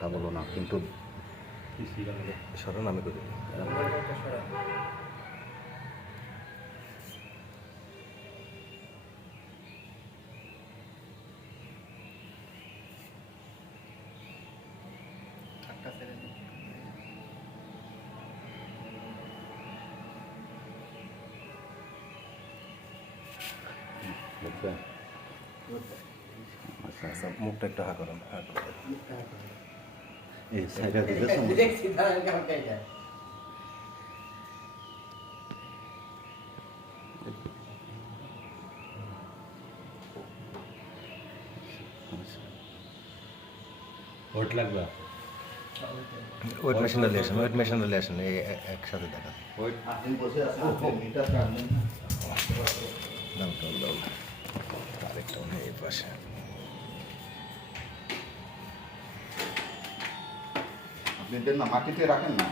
কথা বলো না, কিন্তু সরণ আমি করি। বুঝছেন? আচ্ছা আচ্ছা, মুখটা একটু হা করেন, হা করেন। এই সাইডে দিলে ওট লাগবে weight machine relation, weight machine relation এই একসাথে দেখা। ওট আপনি বসে আছেন, মিটার টানবেন না। দাও দাও দাও, আরেকটা এই পাশে। আপনি দেন না, মাটিতে রাখেন না।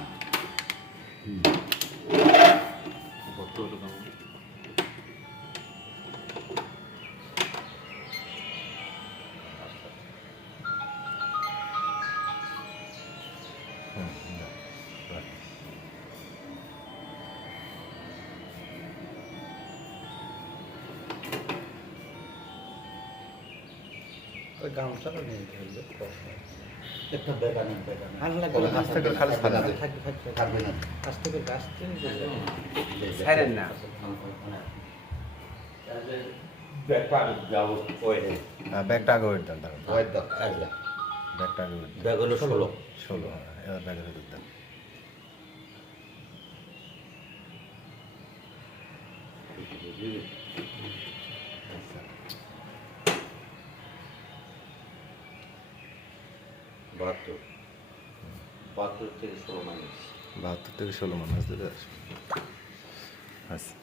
ওই গামছাটা নিয়ে ফেলবে একটা বেগা নেন, বেগা নেন। আর লাগবে না, কাছ থেকে খালি বেগা থাকবে। দেন। থাকবে থাকবে থাকবে না। কাছ থেকে গাছ টেনে দিলে ছাড়েন না। ব্যাগটা আগে ওয়েট দেন, দাঁড়ান। ওয়েট দাও, একটা। ব্যাগটা আগে ওয়েট দেন। ব্যাগ হলো 16। 16, হ্যাঁ, এবার ব্যাগের ভিতর দেন। আচ্ছা, 72 72 থেকে 16 মাইনাস। 72 থেকে 16 মানুষ দেবে। আচ্ছা।